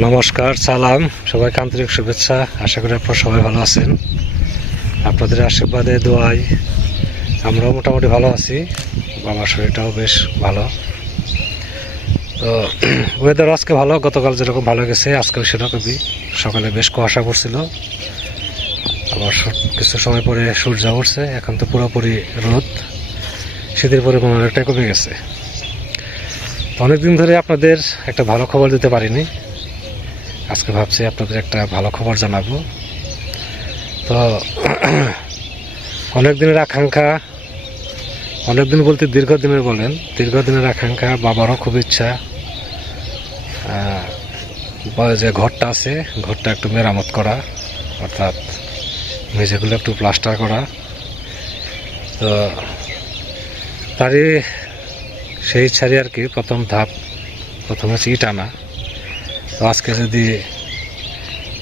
নমস্কার, সালাম, সবাইকে আন্তরিক শুভেচ্ছা। আশা করি আপনারা সবাই ভালো আছেন। আপনাদের আশীর্বাদে দোয়ায় আমরাও মোটামুটি ভালো আছি। বাবার শরীরটাও বেশ ভালো। তো ওয়েদার আজকে ভালো, গতকাল যেরকম ভালো গেছে আজকেও সেরকমই। সকালে বেশ কুয়াশা পড়ছিল, আবার কিছু সময় পরে সূর্য উঠছে। এখন তো পুরোপুরি রোদ, শীতের পরিমাণ অনেকটাই কমে গেছে। অনেকদিন ধরে আপনাদের একটা ভালো খবর দিতে পারিনি, আজকে ভাবছি আপনাদের একটা ভালো খবর জানাবো। তো অনেক দিনের আকাঙ্ক্ষা, অনেকদিন বলতে দীর্ঘদিনের বলেন, দীর্ঘদিনের আকাঙ্ক্ষা, বাবারও খুব ইচ্ছা যে ঘরটা আছে ঘরটা একটু মেরামত করা, অর্থাৎ মেঝেগুলো একটু প্লাস্টার করা। তো তারই সেই ইচ্ছারই আর কি প্রথম ধাপ, প্রথমে হচ্ছে ইট আনা। তো আজকে যদি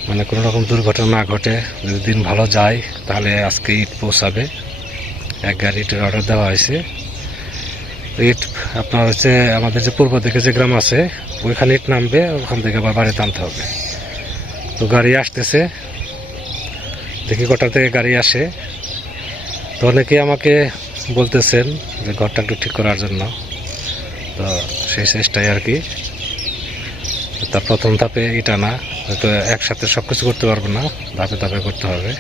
মানে কোনো রকম দুর্ঘটনা না ঘটে, যদি দিন ভালো যায়, তাহলে আজকে ইট পৌঁছাবে। এক গাড়ি ইটের অর্ডার দেওয়া হয়েছে। ইট আপনার হচ্ছে আমাদের যে পূর্ব দিকে যে গ্রাম আছে ওইখানে ইট নামবে, ওখান থেকে আবার বাড়িতে আনতে হবে। তো গাড়ি আসতেছে, দেখি কটা থেকে গাড়ি আসে। তো অনেকেই আমাকে বলতেছেন যে ঘরটা একটু ঠিক করার জন্য। তো সেই চেষ্টাই আর কি। তার প্রথম ধাপে ইট আনা, হয়তো একসাথে সব কিছু করতে পারবো না, ধাপে ধাপে করতে হবে।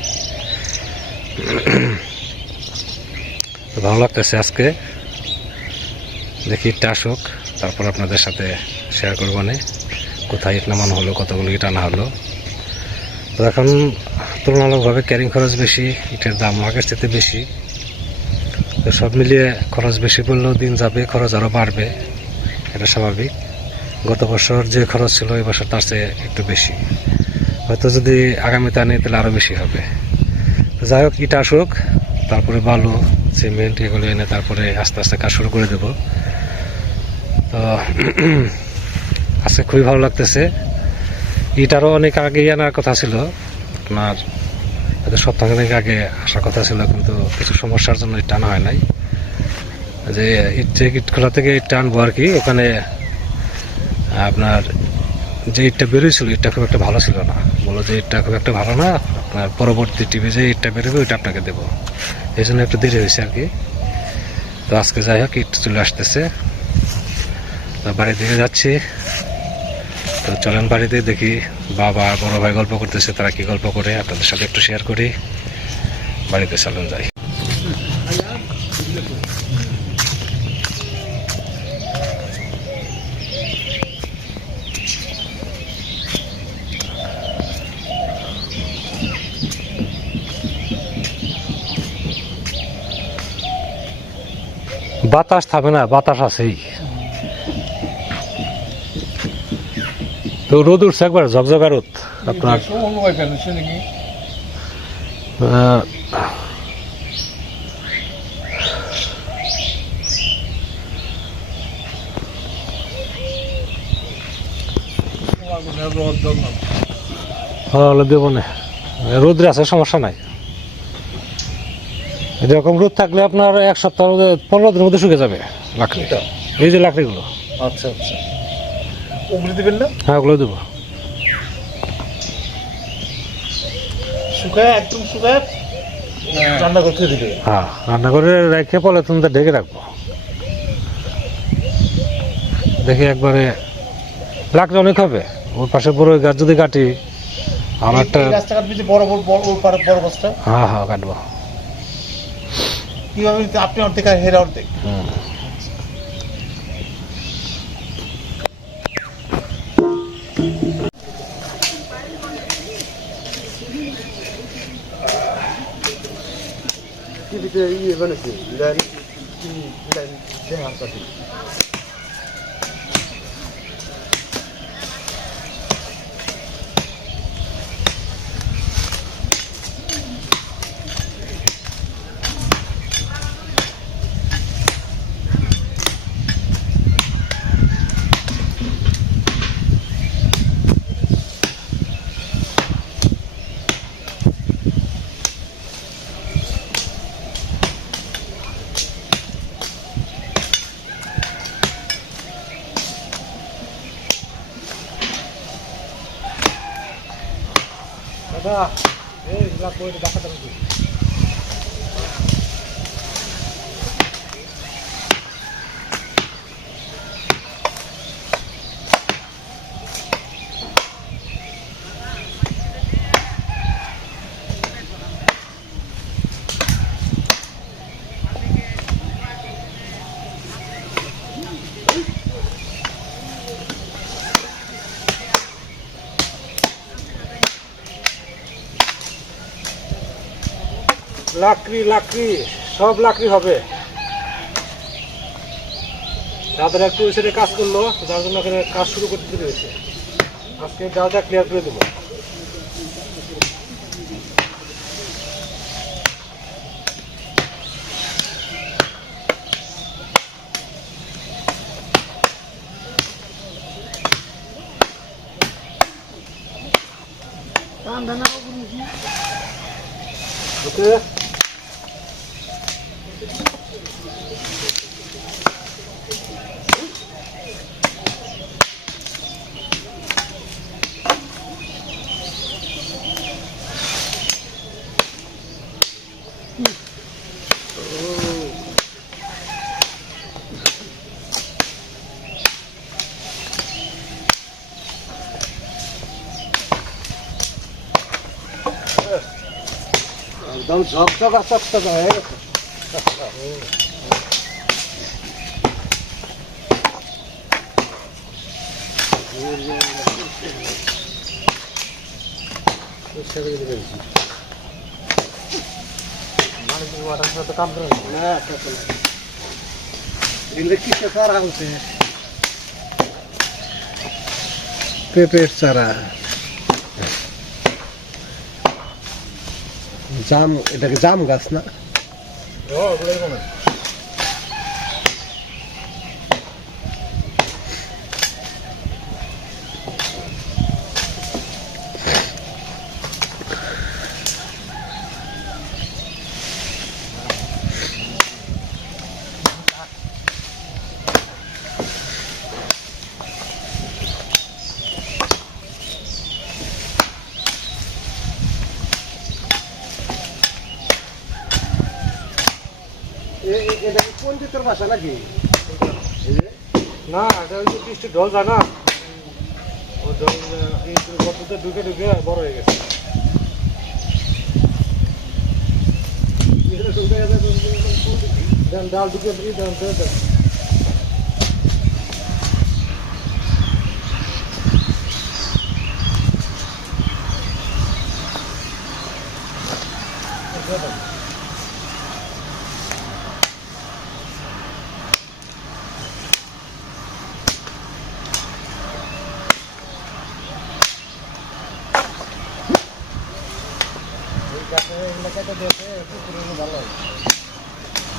ভালো লাগতেছে আজকে। দেখি ইটটা আসুক, তারপর আপনাদের সাথে শেয়ার করবো না কোথায় ইট নামানো হলো, কতগুলো ইট আনা হলো। তো এখন তুলনামূলকভাবে ক্যারিং খরচ বেশি, ইটের দাম আগের চেয়ে বেশি। তো সব মিলিয়ে খরচ বেশি পড়লেও দিন যাবে, খরচ আরও বাড়বে, এটা স্বাভাবিক। গত বছর যে খরচ ছিল এই বছর তার চেয়ে একটু বেশি, হয়তো যদি আগামীতে আনি তাহলে আরও বেশি হবে। যাই হোক, ইট আসুক, তারপরে বালু, সিমেন্ট এগুলো এনে তারপরে আস্তে আস্তে কাজ শুরু করে দেব। তো আজকে খুবই ভালো লাগতেছে। ইট আরও অনেক আগেই আনার কথা ছিল, আপনার হয়তো সপ্তাহখানেক আগে আসার কথা ছিল, কিন্তু কিছু সমস্যার জন্য ইট আনা হয় নাই। যে ইটখোলা থেকে ইটটা আনবো আর কি, ওখানে আপনার যে ইটটা বেরোয়ছিল ইটটা খুব একটা ভালো ছিল না। বলো যে ইটটা খুব একটা ভালো না, আপনার পরবর্তী টিভি যে ইটটা বেরোবে ওইটা আপনাকে দেবো, এই জন্য একটু দেরি হয়েছে আর কি। তো আজকে যাই হোক, ইট চলে আসতেছে, তো বাড়ির দিকে যাচ্ছি। তো চলেন বাড়িতে দেখি বাবা বড় ভাই গল্প করতেছে, তারা কি গল্প করে আপনাদের সাথে একটু শেয়ার করি। বাড়িতে চলেন যাই। বাতাস থামে না, বাতাস আছেই। তো রোদ উঠছে একবার, ঝকঝকা রোদ। আপনার দেবো না, রোদ্রে আছে, সমস্যা নাই। এরকম রোদ থাকলে আপনার এক সপ্তাহ 15 দিনের মধ্যে শুকে যাবে লাকড়ি। এই যে লাকড়িগুলো, আচ্ছা আচ্ছা, ওগুলো দিবেন না? হ্যাঁ ওগুলো দেবো। শুকায়, একদম শুকায় রান্না করতে দিবে? হ্যাঁ, রান্না করে রেখে পলে তুমি ঢেকে রাখবো। দেখি একবারে লাকড়ি অনেক হবে। ওর পাশে বড় গাছ যদি কাটি, আমার একটা গাছটা কাটবি যে বড় বড় বড় বড় গাছটা? হ্যাঁ হ্যাঁ কাটবো। কিভাবে নিতে? আপনি অর্ধেক আর হেরা অর্ধেক? ইয়ে বানাচ্ছি দাদা এই কই দেখা দাও। লাকড়ি সব লাকড়ি হবে। তাদের একটু সেটা কাজ করলো, যার জন্য এখানে কাজ শুরু করতে পেরেছে। আজকে জায়গাটা ক্লিয়ার করে দেবো। ওকে একদম ঝকঝকা চকচকা হয়ে গেছে। পেঁপের চারা, জাম, এটাকে জাম গাছ না? এটা কি পঞ্জিতের বাসা নাকি? না, এটা ওই যে বৃষ্টির ঢল যায় না, ও ঢল এই গর্ততে ঢুকে ঢুকে বড় হয়ে গেছে। ডাল ঢুকে দেন।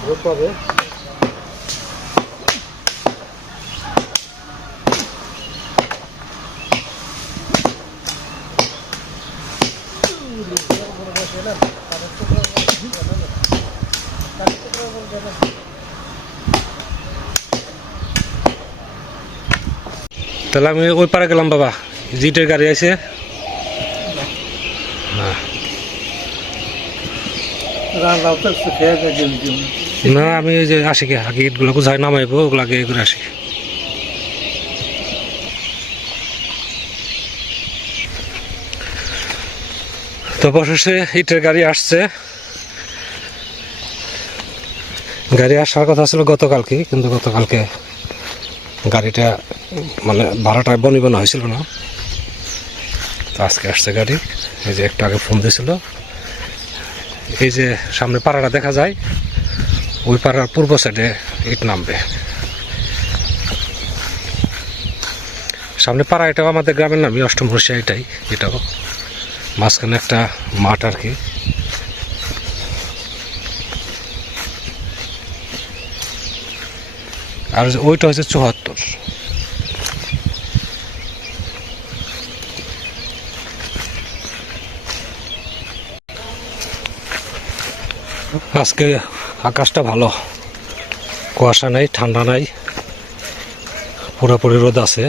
রোদ পাবে। তাহলে আমি ওই পারে গেলাম বাবা, জিটের গাড়ি আছে। না, আমি ওই যে আসি কে আগে ইটগুলো কোথায় নামাইবো ওগুলো আগে করে আসি। তো অবশেষে ইটের গাড়ি আসছে। গাড়ি আসার কথা ছিল গতকালকে, কিন্তু গতকালকে গাড়িটা মানে ভাড়াটা বনিবনা হয়েছিল না, তো আজকে আসছে গাড়ি। এই যে একটু আগে ফোন দিয়েছিল। এই যে সামনে পাড়াটা দেখা যায়, ওই পাড়ার পূর্ব সাইডে ইট নামবে। সামনে পাড়া, এটাও আমাদের গ্রামের নামই অষ্টমরসিয়া, এটাই। এটাও মাঝখানে একটা মাঠ আর কি। আর ওইটা হচ্ছে ৭৪। আজকে আকাশটা ভালো, কুয়াশা নাই, ঠান্ডা নাই, পুরোপুরি রোদ আছে।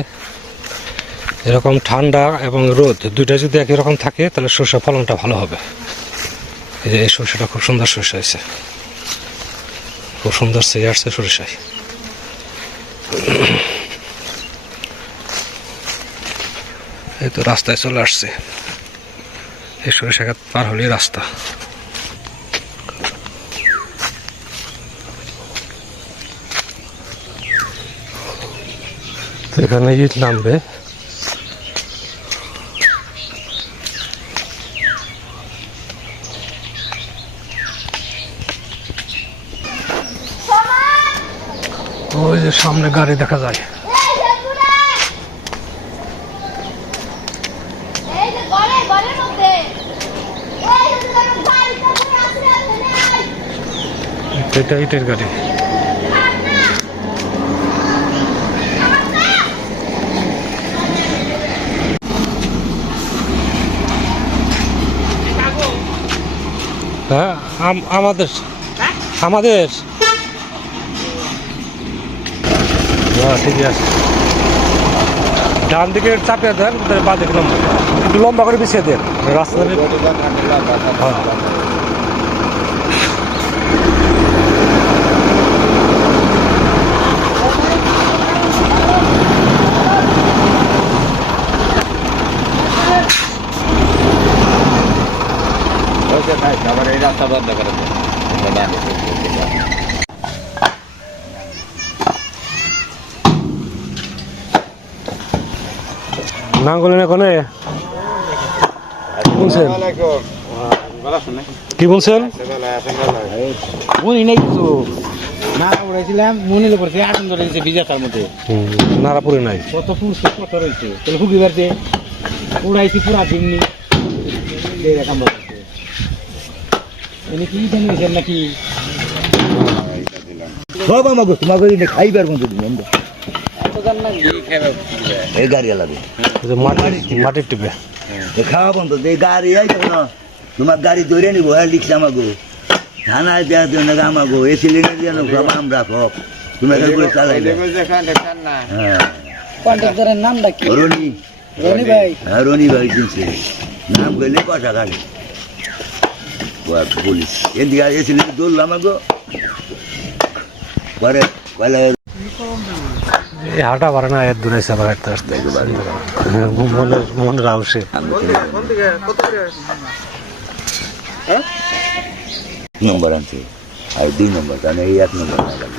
এরকম ঠান্ডা এবং রোদ দুইটা যদি একই রকম থাকে তাহলে সরষে ফলনটা ভালো হবে। এই যে এই সরষেটা খুব সুন্দর সরষে হয়েছে, খুব সুন্দর সেজে আসছে সরিষায়। এই তো রাস্তায় চলে আসছে, এই সরিষা খাত পার হলেই রাস্তা। এখানে ইট নামবে, ওই যে সামনে গাড়ি দেখা যায়। এটা ইটের গাড়ি। হ্যাঁ আমাদের আমাদের ঠিকই আছে। ডান দিকে চাপিয়ে দেন, বাঁ দিকে লম্বা একটু লম্বা করে বিছিয়ে দেন রাস্তা। আবার এই রাস্তা বন্ধ করে দেন। নাঙ্গলের এখানে কি বলছেন? কি বলছেন? মনে নেই কিছু না উড়াইছিলাম, মনে করছে আসন ধরে দিয়েছে বিজাতার মধ্যে। নারাপুরে নাই, কত পুরুষ কত রয়েছে তাহলে হুকি বাড়ছে উড়াইছি পুরা দিননি এরকম বলছে। উনি কি জানিয়েছেন নাকি সব আমাকে তোমাকে খাইবার মতো দিবেন এই গাড়ি লাগে মাটির টিপে খাওয়া বন্ধ এই গাড়ি আইতো না, তোমার গাড়ি ধরে নিবো। হ্যাঁ লিখছে আমাকে থানায় দেওয়ার জন্য আমাকে এ সিলিন্ডার দিয়ে সব আমরা সব তোমাকে করে চালাইলে। হ্যাঁ কন্ট্রাক্টরের নামটা কি? রনি, রনি ভাই। হ্যাঁ রনি ভাই কিনছে নাম করলে কথা গাড়ি পুলিশ এদিকে এ সিলিন্ডার ধরলো আমাকে পরে কয়লা এই হাঁটা পারে না, এর দূরে এসে আবার হাঁটতে আসতে মনের আউসে। নম্বর আনছে আর 2 নম্বর, কারণ এই 1 নম্বর না লাগে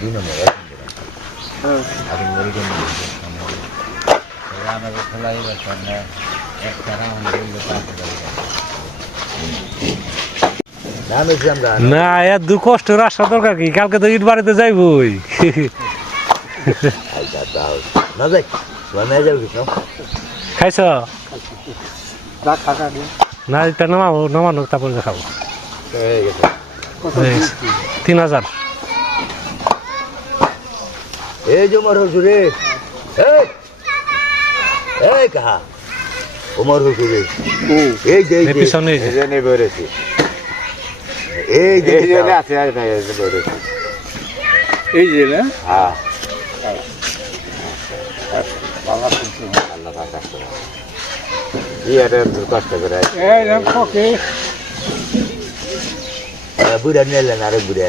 2 নম্বর 1 না এর দূর কষ্ট রাস্তা দরকার কি, কালকে তো ইট বাড়িতে যাইবই। খাইছ না? এটা নামানো তারপরে দেখাবো। 3000 এই যে উমর হুজুরে এই কাহা উমর হুজুরে এই যে পিছনে এই যে আছে এই যে না। হ্যাঁ কষ্ট করে বুড়া নিলেন আরেক বুড়া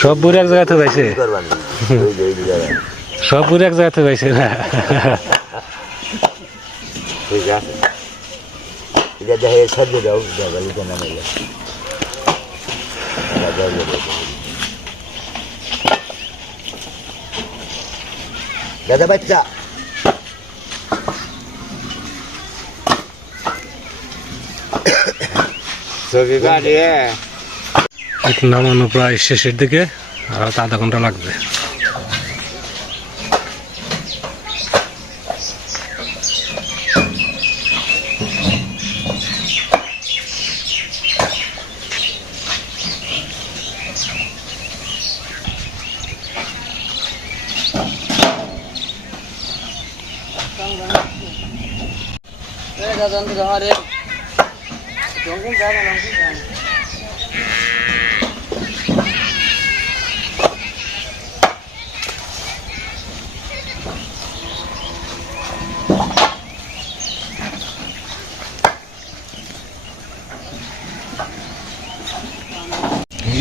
সব বুড়ি এক জায়গাতে পাইছে, করবেন সব বুড়ি এক জায়গাতে পাইছে না। ঠিক আছে এটা দেখে সাজিয়ে দাও দেখালি কেন মেলে দাদা বাচ্চা ছবি বাড়িয়ে একটু নামানো প্রায় শেষের দিকে, আর হয়তো আধা ঘন্টা লাগবে।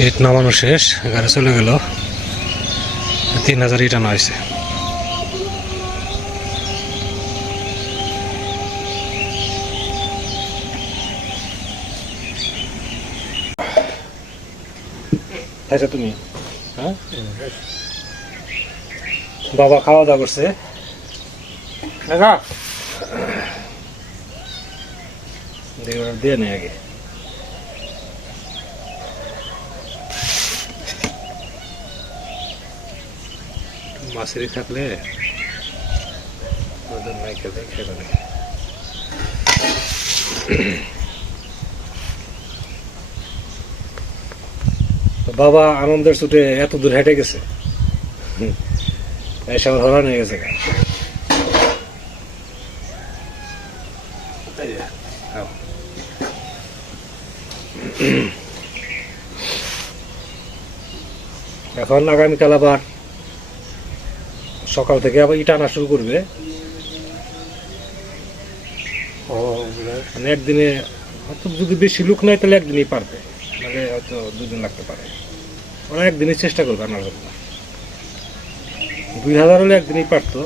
ইট নামানো শেষ, গাড়ি চলে গেল। 3000 ইট আনা হয়েছে। আচ্ছা তুমি হ্যাঁ বাবা খাওয়া দাওয়া করছে। দিয়ে নেই আগে মাছেরই থাকলে খেতে বাবা আনন্দের ছুটে এত দূর হেঁটে গেছে, এসব ধরা নিয়ে গেছে। এখন আগামীকাল আবার সকাল থেকে আবার ইট আনা শুরু করবে। মানে একদিনে হয়তো যদি বেশি লোক নাই তাহলে একদিনই পারবে, মানে হয়তো 2 দিন লাগতে পারে। ওরা একদিনই চেষ্টা করবে আনার জন্য। 2000 হলে একদিনই পারতো।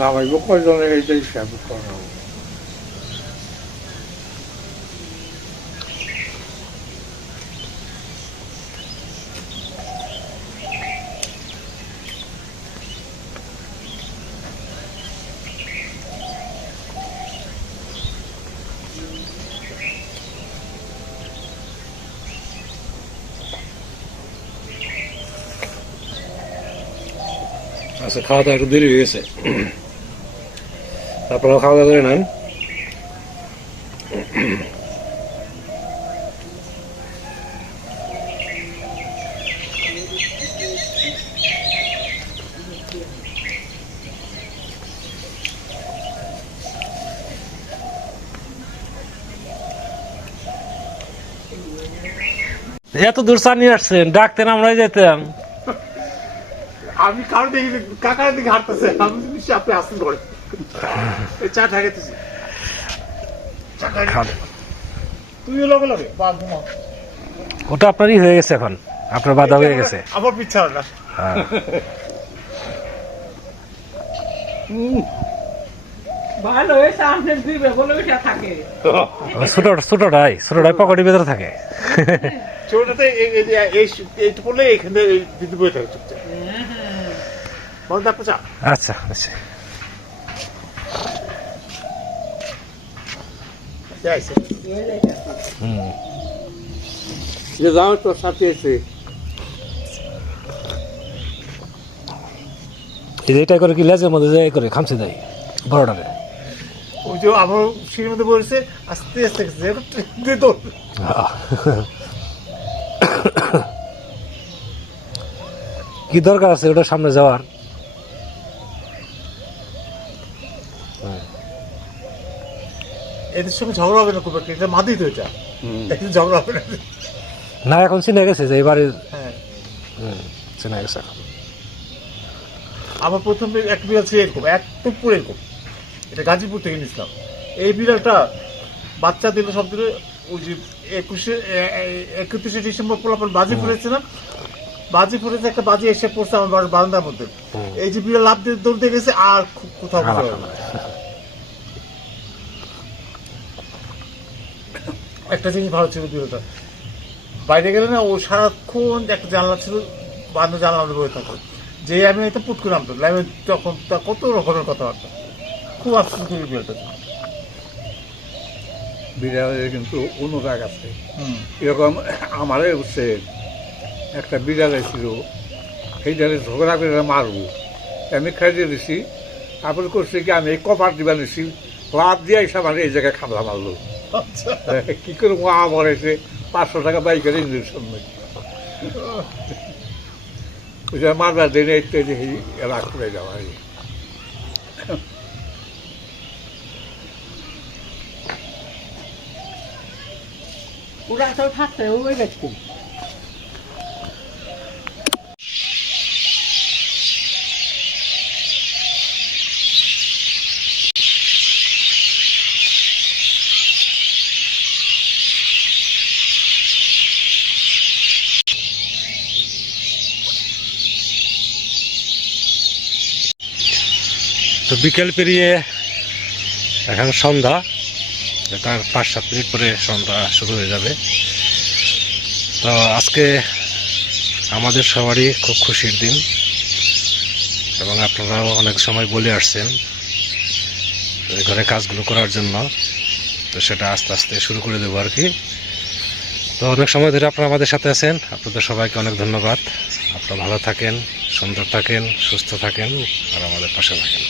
নামাইব কয়জনের এইটা হিসাব করা। আচ্ছা, খাওয়া দাওয়া একটু দেরি হয়ে গেছে, তারপরে খাওয়া দাওয়া করে নেন। এত দূর চা নিয়ে আসছেন, ডাকতেন আমরাই যেতাম। আমি কারো দেখি কাকার দিকে হাঁটতেছে, আমি নিশ্চয়ই আপনি আসতে পারেন। চা ঠাকাইতেছি, তুইও লগে লগে ওটা আপনারই হয়ে গেছে, এখন আপনার বাধা হয়ে গেছে। আমার পিছা না ভালো হয়েছে, আপনার দিবে বলে ওইটা থাকে। ছোটটাই পকেটের ভেতরে থাকে। ছোটটাতে এইটা করলে এখানে দিদি বই থাকে চুপচাপ। বলতে আপনি চা। আচ্ছা আচ্ছা, যাও তোর সাথে এসে এইটা করে কি লেজের মধ্যে যাই করে খামছে দেয় বড়টারে। ওই যে আমার সিঁড়ির মধ্যে বলেছে আস্তে আস্তে কি দরকার আছে ওটার সামনে যাওয়ার? এদের সঙ্গে ঝগড়া হবে না খুব একটা, এটা মাদি তো, এটা একদিন ঝগড়া হবে না। না এখন চিনে গেছে যে এবারে, হ্যাঁ চিনে গেছে। আমার প্রথম এক বিড়াল ছিল এরকম, একদম পুরো এরকম, এটা গাজীপুর থেকে নিয়েছিলাম। এই বিড়ালটা বাচ্চা দিল সব দিলে, ওই যে 31শে ডিসেম্বর পোলাপন বাজি ফুরেছিলাম, বাজি ফুরেছে, একটা বাজি এসে পড়ছে আমার বারান্দার মধ্যে। এই যে বিড়াল লাভ দিয়ে দৌড়তে গেছে, আর কোথাও একটা জিনিস ভালো ছিল বিড়ালটা, বাইরে গেলে না ও সারাক্ষণ একটা জানলা ছিল, বান্ধব জানলা আমাদের বয়ে থাকতো, যে আমি এটা পুট করে নামতো, তখন তা কত রকমের কথাবার্তা, খুব আশ্চর্য করি বিড়ালটা। বিড়ালের কিন্তু অনুরাগ আছে এরকম। আমারে হচ্ছে একটা বিড়াল ছিল, সেইটারে ঝগড়া করে মারবো, আমি খাইয়ে দিছি। তারপরে করছি কি, আমি কপার দিবা নিছি, লাভ দিয়ে এসে আমার এই জায়গায় খামলা মারলো। কি করে আমার এসে 500 টাকা বাইকের ইঞ্জেকশন নেই, মারবার দিন রাগ করে যাওয়া। ওরা তো থাকতে ওই গেছে। তো বিকেল পেরিয়ে এখন সন্ধ্যা, তার 5-7 মিনিট পরে সন্ধ্যা শুরু হয়ে যাবে। তো আজকে আমাদের সবারই খুব খুশির দিন, এবং আপনারাও অনেক সময় বলে আসছেন এই ঘরে কাজগুলো করার জন্য। তো সেটা আস্তে আস্তে শুরু করে দেবো আর কি। তো অনেক সময় ধরে আপনারা আমাদের সাথে আছেন, আপনাদের সবাইকে অনেক ধন্যবাদ। আপনারা ভালো থাকেন, সুন্দর থাকেন, সুস্থ থাকেন, আর আমাদের পাশে থাকেন।